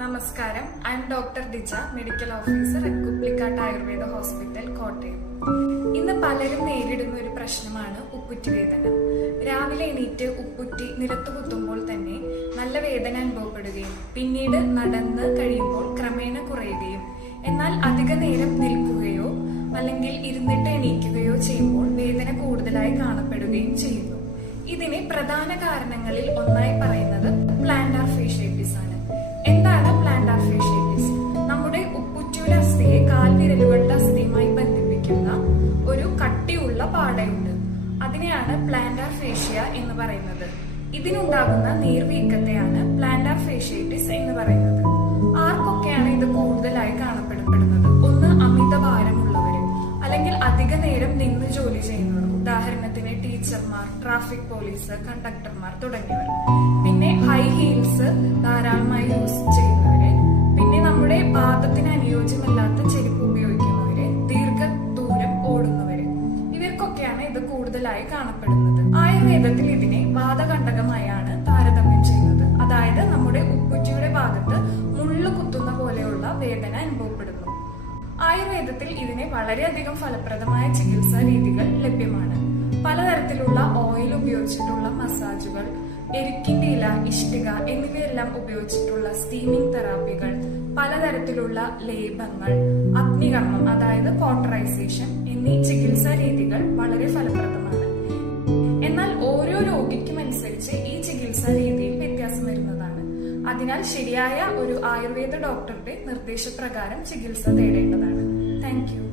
നമസ്കാരം. I am doctor Dija, medical officer at Kuplikkat Ayurveda hospital, Kottayam. ഇന്ന് പലരും നേരിടുന്ന ഒരു പ്രശ്നമാണ് ഉപ്പുറ്റി വേദന. രാവിലെ എണീറ്റ് ഉപ്പുറ്റി നിലത്ത് കുത്തുമ്പോൾ തന്നെ നല്ല വേദന അനുഭവപ്പെടുകയും പിന്നീട് നടന്ന് കഴിയുമ്പോൾ ക്രമേണ കുറയുകയും എന്നാൽ അധിക നേരം നിൽക്കുകയോ അല്ലെങ്കിൽ ഇരുന്നിട്ട് എണീക്കുകയോ ചെയ്യുമ്പോൾ വേദന കൂടുതലായി കാണപ്പെടുകയും ചെയ്യുന്നു. ഇതിന് പ്രധാന കാരണങ്ങളിൽ ഒന്നായി പറയുന്നത് പ്ലാന്റാർ ഫേഷ്യേറ്റിസ് ആണ്. എന്താണ് പ്ലാന്റാർ ഫേഷ്യേറ്റിസ്? നമ്മുടെ ഉപ്പുറ്റിയുടെ അസ്ഥിയെ കാൽവിരലുകളുടെ അസ്ഥിയുമായി ബന്ധിപ്പിക്കുന്ന ഒരു കട്ടിയുള്ള പാടയുണ്ട്. അതിനെയാണ് പ്ലാന്റാർ ഫേഷ്യ എന്ന് പറയുന്നത്. ഇതിനുണ്ടാകുന്ന നീർവീക്കത്തെയാണ് പ്ലാന്റാർ ഫേഷ്യേറ്റിസ് എന്ന് പറയുന്നത്. ആർക്കൊക്കെയാണ് ഇത് കൂടുതലായി കാണപ്പെടുന്നത്? ഒന്ന്, അമിതഭാരമുള്ളവര്, അല്ലെങ്കിൽ അധിക നേരം നിന്ന് ജോലി ചെയ്യുന്നവർ, ഉദാഹരണത്തിന് ടീച്ചർമാർ, ട്രാഫിക് പോലീസ്, കണ്ടക്ടർമാർ തുടങ്ങിയവർ. പിന്നെ ഹൈ ഹീൽസ് ധാരാളമായി യൂസ് ചെയ്യുന്നവര്, പിന്നെ നമ്മുടെ പാദത്തിന് അനുയോജ്യമല്ലാത്ത ചെരുപ്പ് ഉപയോഗിക്കുന്നവര്, ദീർഘദൂരം ഓടുന്നവര്, ഇവർക്കൊക്കെയാണ് ഇത് കൂടുതലായി കാണപ്പെടുന്നത്. ആയുർവേദത്തിൽ ഇതിനെ വാതകണ്ഠകമായാണ് താരതമ്യം ചെയ്യുന്നത്. അതായത് നമ്മുടെ ഉപ്പുറ്റിയുടെ ഭാഗത്ത് മുള്ളു കുത്തുന്ന പോലെയുള്ള വേദന അനുഭവപ്പെടുന്നു. ആയുർവേദത്തിൽ ഇതിന് വളരെയധികം ഫലപ്രദമായ ചികിത്സാ രീതികൾ ലഭ്യമാണ്. പലതരത്തിലുള്ള ഓയിൽ ഉപയോഗിച്ചിട്ടുള്ള മസാജുകൾ, എരുക്കിന്റെ ഇല, ഇഷ്ടിക എന്നിവയെല്ലാം ഉപയോഗിച്ചിട്ടുള്ള സ്റ്റീമിംഗ് തെറാപ്പികൾ, പലതരത്തിലുള്ള ലേപങ്ങൾ, അഗ്നികർമ്മം അതായത് കോട്ടറൈസേഷൻ എന്നീ ചികിത്സാ രീതികൾ വളരെ ഫലപ്രദമാണ്. എന്നാൽ ഓരോ രോഗിക്കും അനുസരിച്ച് ഈ ചികിത്സാ രീതിയിൽ വ്യത്യാസം വരുന്നതാണ്. അതിനാൽ ശരിയായ ഒരു ആയുർവേദ ഡോക്ടറുടെ നിർദ്ദേശപ്രകാരം ചികിത്സ തേടേണ്ടതാണ്. Thank you.